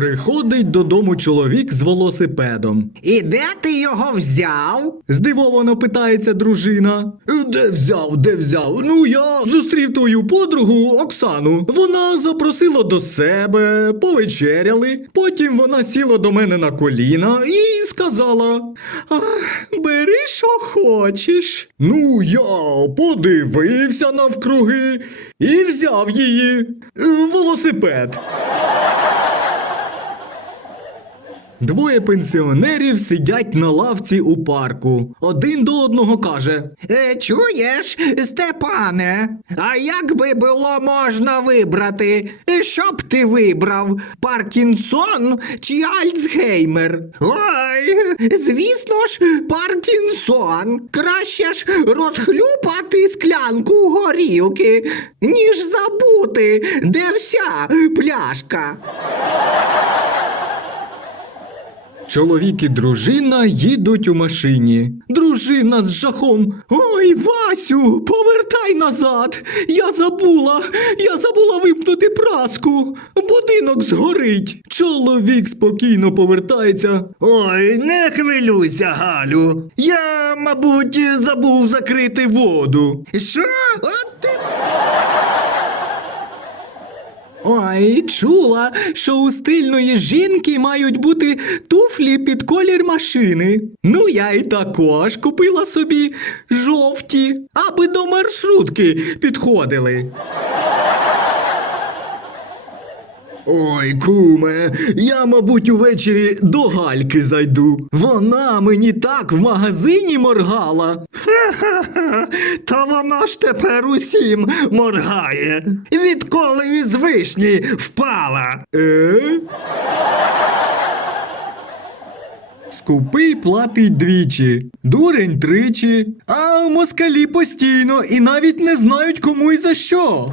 Приходить додому чоловік з велосипедом. І де ти його взяв? Здивовано питається дружина. Де взяв, де взяв? Ну я зустрів твою подругу Оксану. Вона запросила до себе, повечеряли. Потім вона сіла до мене на коліна і сказала: «Ах, бери, що хочеш. Ну, я подивився навкруги і взяв її. Велосипед. Двоє пенсіонерів сидять на лавці у парку. Один до одного каже: Е, чуєш, Степане? А як би було можна вибрати? Що б ти вибрав? Паркінсон чи Альцгеймер? Ой, звісно ж, Паркінсон. Краще ж розхлюпати склянку горілки, ніж забути, де вся пляшка. Чоловік і дружина їдуть у машині. Дружина з жахом. Ой, Васю, повертай назад. Я забула, я забула вимкнути праску. Будинок згорить. Чоловік спокійно повертається. Ой, не хвилюйся, Галю. Я, мабуть, забув закрити воду. Що? От ти Ой, чула, що у стильної жінки мають бути туфлі під колір машини. Ну, я й також купила собі жовті, аби до маршрутки підходили. Ой, куме, я, мабуть, увечері до Гальки зайду. Вона мені так в магазині моргала. Ха-ха, Та вона ж тепер усім моргає. Відколи із вишні впала. Е? Скупий платить двічі, дурень тричі, а москалі постійно і навіть не знають кому і за що.